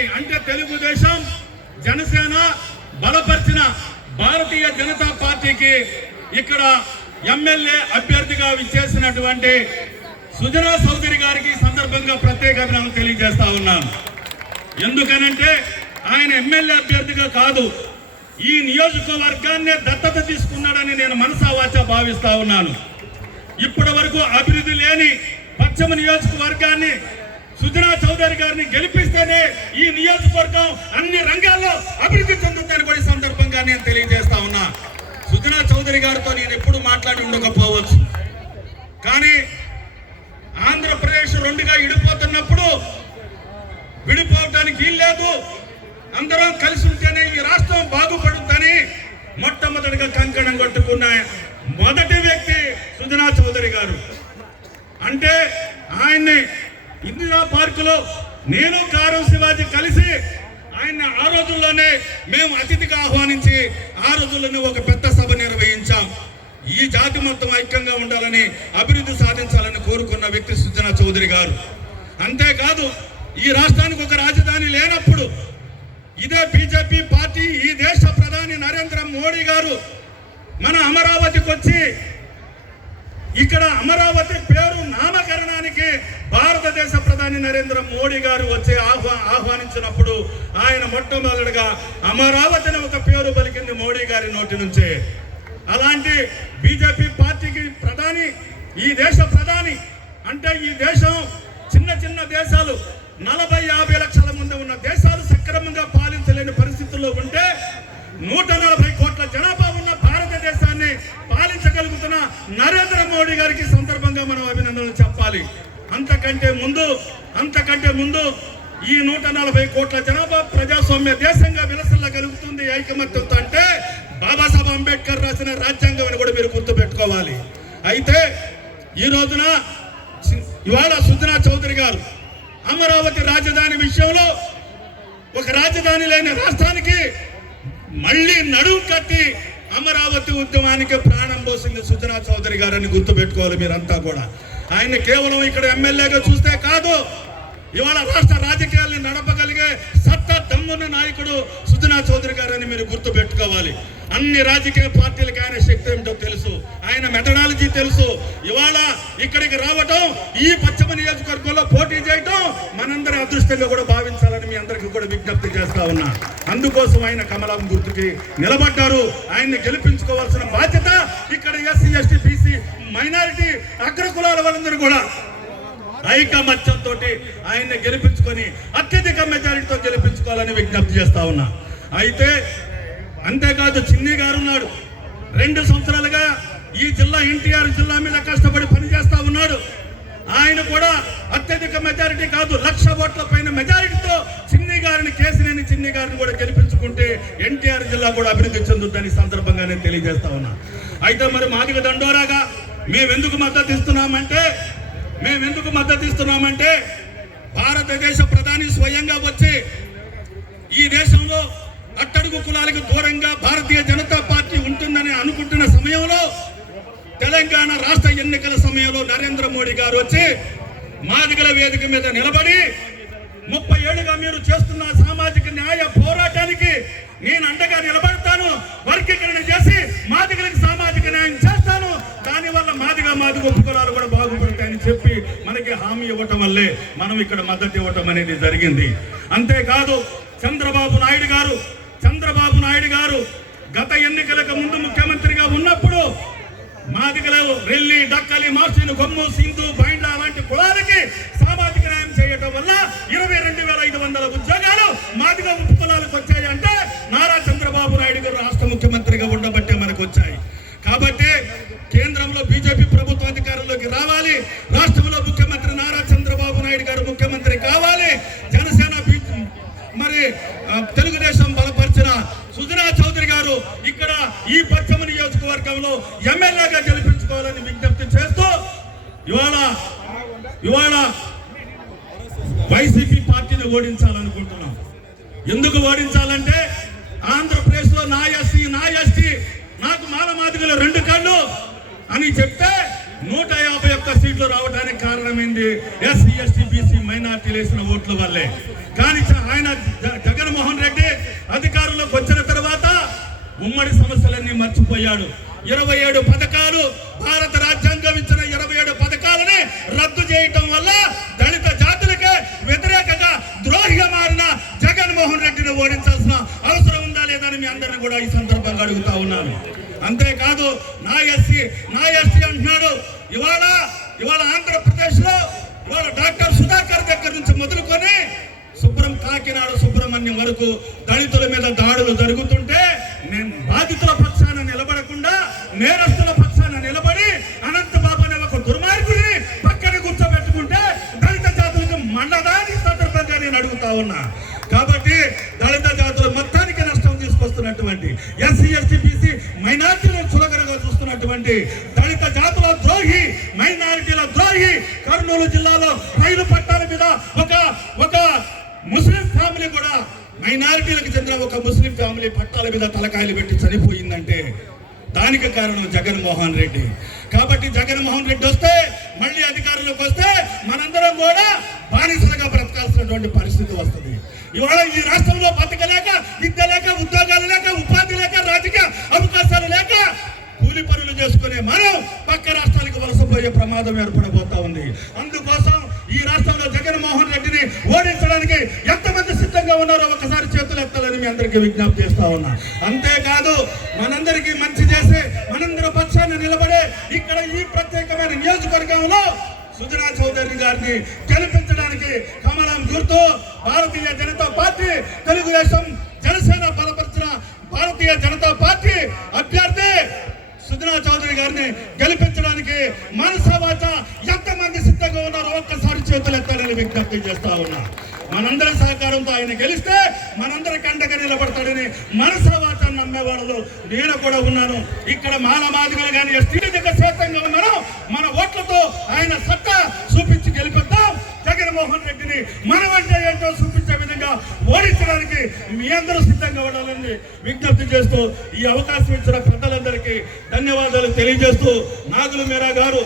పార్టీకి అంటే తెలుగుదేశం జనసేన బలపరిచిన భారతీయ జనతా పార్టీకి ఇక్కడ ఎమ్మెల్యే అభ్యర్థిగా విచ్చేసినటువంటి సుజనా చౌదరి గారికి సందర్భంగా ప్రత్యేక అభినందనలు తెలియజేస్తా ఉన్నాను. ఎందుకనంటే ఆయన ఎమ్మెల్యే అభ్యర్థిగా కాదు, ఈ నియోజకవర్గాన్ని దత్తత తీసుకున్నాడని నేను మనసా వాచా భావిస్తా ఉన్నాను. ఇప్పటి వరకు అభివృద్ధి లేని పశ్చిమ నియోజకవర్గాన్ని సుజనా చౌదరి గారిని గెలిపిస్తేనే ఈ నియోజకవర్గం అన్ని రంగాల్లో అభివృద్ధి చెందుతుందని కూడా సందర్భంగా నేను తెలియజేస్తా ఉన్నా. సుజనా చౌదరి గారితో నేను ఎప్పుడు మాట్లాడి ఉండకపోవచ్చు, కానీ ఆంధ్రప్రదేశ్ రెండుగా విడిపోతున్నప్పుడు విడిపోవడానికి వీల్లేదు, అందరం కలిసి ఉంటేనే ఈ రాష్ట్రం బాగుపడుతుందని మొట్టమొదటిగా కంకణం కట్టుకున్న మొదటి వ్యక్తి సుజనా చౌదరి గారు. అంటే ఆయన్ని ఇందిరా పార్కులో నేను కారం శివాజీ కలిసి ఆయన ఆ రోజుల్లోనే మేము అతిథిగా ఆహ్వానించి ఆ రోజుల్లోనే ఒక పెద్ద సభ నిర్వహించాం. ఈ జాతి మొత్తం ఐక్యంగా ఉండాలని అభివృద్ధి సాధించాలని కోరుకున్న వ్యక్తి సుజనా చౌదరి గారు. అంతేకాదు ఈ రాష్ట్రానికి ఒక రాజధాని లేనప్పుడు ఇదే బీజేపీ పార్టీ ఈ దేశ ప్రధాని నరేంద్ర మోడీ గారు మన అమరావతికి వచ్చి ఇక్కడ అమరావతి పేరు నామకరణానికి భారతదేశ ప్రధాని నరేంద్ర మోడీ గారు వచ్చి ఆహ్వానించినప్పుడు ఆయన మొట్టమొదటిగా అమరావతిని ఒక పేరు పలికింది మోడీ గారి నోటి నుంచే. అలాంటి బీజేపీ పార్టీకి ప్రధాని ఈ దేశ ప్రధాని అంటే ఈ దేశం చిన్న చిన్న దేశాలు 40-50 లక్షల మంది ఉన్న దేశాలు సక్రమంగా పాలించలేని పరిస్థితుల్లో ఉంటే 140 కోట్ల జనాభా ఉన్న భారతదేశాన్ని పాలించగలుగుతున్న నరేంద్ర మోడీ గారికి సందర్భంగా మనం అభినందనలు చెప్పాలి. అంతకంటే ముందు ఈ 140 కోట్ల జనాభా ప్రజాస్వామ్య దేశంగా విలసిల్లగలుగుతుంది ఐకమత్యంతో అంటే బాబాసాహెబ్ అంబేద్కర్ రాసిన రాజ్యాంగం అని కూడా మీరు గుర్తుపెట్టుకోవాలి. అయితే ఈ రోజున ఇవాళ సుజనా చౌదరి గారు అమరావతి రాజధాని విషయంలో ఒక రాజధాని లేని రాష్ట్రానికి మళ్ళీ నడుము కట్టి అమరావతి ఉద్యమానికి ప్రాణం పోసింది సుజనా చౌదరి గారని గుర్తుపెట్టుకోవాలి మీరంతా కూడా. ఆయన కేవలం ఇక్కడ ఎమ్మెల్యేగా చూస్తే కాదు, ఇవాళ రాష్ట్ర రాజకీయాల్ని నడపగలిగే సత్తా దమ్మున్న నాయకుడు సుజనా చౌదరి గారని మీరు గుర్తుపెట్టుకోవాలి. అన్ని రాజకీయ పార్టీలకు ఆయన శక్తి ఏమిటో తెలుసు, ఆయన మెథడాలజీ తెలుసు. ఇవాళ ఇక్కడికి రావటం, ఈ పశ్చిమ నియోజకవర్గంలో పోటీ చేయటం మనందరి అదృష్టంగా కూడా భావించాలని మీ అందరికీ కూడా విజ్ఞప్తి చేస్తా ఉన్నా. అందుకోసం ఆయన కమలం గుర్తుకి నిలబడ్డారు. ఆయన్ని గెలిపించుకోవాల్సిన బాధ్యత ఇక్కడ ఎస్సీ ఎస్టీ బీసీ మైనారిటీ అగ్రకులాల వాళ్ళందరూ కూడా ఐకమత్యంతో ఆయన్ని గెలిపించుకొని అత్యధిక మెజారిటీతో గెలిపించుకోవాలని విజ్ఞప్తి చేస్తా ఉన్నా. అయితే అంతేకాదు చిన్ని గారు ఉన్నాడు, 2 సంవత్సరాలుగా ఈ జిల్లా ఎన్టీఆర్ జిల్లా మీద కష్టపడి పనిచేస్తా ఉన్నాడు. ఆయన కూడా అత్యధిక మెజారిటీ కాదు 1,00,000 ఓట్ల పైన మెజారిటీతో చిన్ని గారిని కేసినేని చిన్ని గారిని కూడా గెలిపించుకుంటే ఎన్టీఆర్ జిల్లా కూడా అభివృద్ధి చెందుతుందని సందర్భంగా నేను తెలియజేస్తా ఉన్నా. అయితే మరి మాదిగ దండోరాగా మేమెందుకు మద్దతు ఇస్తున్నామంటే భారతదేశ ప్రధాని స్వయంగా వచ్చి ఈ దేశంలో అట్టడుగు కులాలకు దూరంగా భారతీయ జనతా పార్టీ ఉంటుందని అనుకుంటున్న సమయంలో తెలంగాణ రాష్ట్ర ఎన్నికల సమయంలో నరేంద్ర మోడీ గారు వచ్చి మాదిగల వేదిక మీద నిలబడి 30 ఏళ్లుగా మీరు చేస్తున్న సామాజిక న్యాయ పోరాటానికి నేను అండగా నిలబడతాను, వర్గీకరణ చేసి మాదిగలకు సామాజిక న్యాయం చేస్తాను, దానివల్ల మాదిగ ఉప కులాలు కూడా బాగుపడతాయని చెప్పి మనకి హామీ ఇవ్వటం వల్లే మనం ఇక్కడ మద్దతు ఇవ్వటం అనేది జరిగింది. అంతేకాదు చంద్రబాబు నాయుడు గారు గత ఎన్నికలకు ముందు ముఖ్యమంత్రిగా ఉన్నప్పుడు మాదిగలు రెల్లి డక్కలి మార్చిని కొమ్ము సింధు బైండ్ల లాంటి కులాలకి సామాజిక న్యాయం చేయటం వల్ల 22,500 ఉద్యోగాలు మాదిగ ఉప కులాలకు వచ్చాయి. అంటే నారా చంద్రబాబు నాయుడు గారు రాష్ట్ర ముఖ్యమంత్రిగా ఉండబట్టే మనకు వచ్చాయి. కాబట్టి కేంద్రంలో బీజేపీ ప్రభుత్వ అధికారంలోకి రావాలి, రాష్ట్రంలో ముఖ్యమంత్రి నారా చంద్రబాబు నాయుడు గారు ముఖ్యమంత్రి కావాలి. జనసేన మరి తెలుగుదేశం బలపరిచిన సుజనా చౌదరి గారు ఇక్కడ ఈ పశ్చిమ నియోజకవర్గంలో ఎమ్మెల్యేగా గెలిపించుకోవాలని విజ్ఞప్తి చేస్తూ ఇవాళ వైసీపీ పార్టీని ఓడించాలనుకుంటున్నాం. ఎందుకు ఓడించాలంటే ఆంధ్రప్రదేశ్ లో నా ఎస్టీ నాకు మాల మాదిగలు 2 కళ్ళు అని చెప్తే 151 సీట్లు రావడానికి కారణమైంది ఎస్సీ ఎస్టీ బీసీ మైనార్టీలు వేసిన ఓట్ల వల్లే. కానీ ఆయన జగన్మోహన్ రెడ్డి అధికారంలోకి వచ్చిన తర్వాత ఉమ్మడి సమస్యలన్నీ మర్చిపోయాడు. 27 పథకాలు, భారత రాజ్యాంగం ఇచ్చిన 27 పథకాలని రద్దు చేయటం వల్ల దళిత జాతులకే వ్యతిరేకంగా ద్రోహిగా మారిన జగన్మోహన్ రెడ్డిని ఓడించాల్సిన అవసరం ఉందా లేదా అని మీ అందరినీ కూడా ఈ సందర్భంగా అడుగుతా ఉన్నాను. అంతేకాదు నా ఎస్సీ అంటున్నాడు. ఇవాళ ఆంధ్రప్రదేశ్ లో ఇవాళ డాక్టర్ సుధాకర్ దగ్గర నుంచి మొదలుకొని కాకినాడ సుబ్రహ్మణ్యం వరకు దళితుల మీద దాడులు జరుగుతుంటే నేను బాధితుల పక్షాన నిలబడకుండా నేరస్తుల పక్షాన నిలబడి అనంతబాబు అనే ఒక దుర్మార్గుడిని పక్కన కూర్చోబెట్టుకుంటే దళిత జాతులకు మండదాని సందర్భంగా నేను అడుగుతా ఉన్నా. కాబట్టి దళిత జాతుల మొత్తానికి నష్టం తీసుకొస్తున్నటువంటి ఎస్సీ ఎస్టీ బీసీ మైనార్టీలను చులకనగా చూస్తున్నటువంటి దళిత జాతుల ద్రోహి, మైనారిటీల ద్రోహి కర్నూలు జిల్లాలో రైలు పట్టాల మీద ఒక ముస్లిం ఫ్యామిలీ కూడా, మైనారిటీలకు చెందిన ఒక ముస్లిం ఫ్యామిలీ పట్టాల మీద తలకాయలు పెట్టి చనిపోయిందంటే దానికి కారణం జగన్మోహన్ రెడ్డి. కాబట్టి జగన్మోహన్ రెడ్డి వస్తే, మళ్ళీ అధికారంలోకి వస్తే మనందరం కూడా బానిసలుగా బ్రతకాల్సినటువంటి పరిస్థితి వస్తుంది. ఇవాళ ఈ రాష్ట్రంలో బతకలేక, విద్య లేక, ఉద్యోగాలు లేక, ఉపాధి లేక, రాజకీయ అవకాశాలు లేక కూలి పనులు చేసుకునే మనం పక్క రాష్ట్రాలకు వలసపోయే ప్రమాదం ఏర్పడబోతా ఉంది. అందుకోసం ఈ రాష్ట్రంలో జగన్మోహన్ రెడ్డిని ఓడించడానికి ఎంతమంది సిద్ధంగా ఉన్నారో ఒకసారి చేతులు ఎత్తాలని మీ అందరికీ విజ్ఞప్తి చేస్తా ఉన్నా. అంతేకాదు మనందరికీ మంచి చేసే, మనందరి పక్షాన్ని నిలబడే ఇక్కడ ఈ ప్రత్యేకమైన నియోజకవర్గంలో సుజనా చౌదరి గారిని గెలిపించడానికి కమలం గుర్తు భారతీయ జనతా పార్టీ, తెలుగుదేశం, జనసేన బలపరిచిన భారతీయ జనతా పార్టీ అభ్యర్థి సుజనా చౌదరి గారిని గెలిపించడానికి మనసావాచ ఎంతమంది సిద్ధంగా ఉన్నారో ఒక్కసారి చేతులు ఎత్తాలని విజ్ఞప్తి చేస్తా ఉన్నా. మనందరి సహకారంతో ఆయన గెలిస్తే మనందరి కండగా నిలబడతాడని మనసావాచ నమ్మే వాళ్ళలో నేను కూడా ఉన్నాను. ఇక్కడ మానవాదిగా కానీ ఎస్టీ దగ్గర శాతంగా ఉన్నాను. మన ఓట్లతో ఆయన సత్తా చూపించి గెలిపిద్దాం. జగన్మోహన్ రెడ్డిని మనం అంటే ఏంటో చూపించే విధంగా ఓడించడానికి మీ అందరూ సిద్ధంగా ఉండాలని విజ్ఞప్తి చేస్తూ ఈ అవకాశం ఇచ్చిన పెద్దలందరికీ ధన్యవాదాలు తెలియజేస్తూ నాగుల మీరా గారు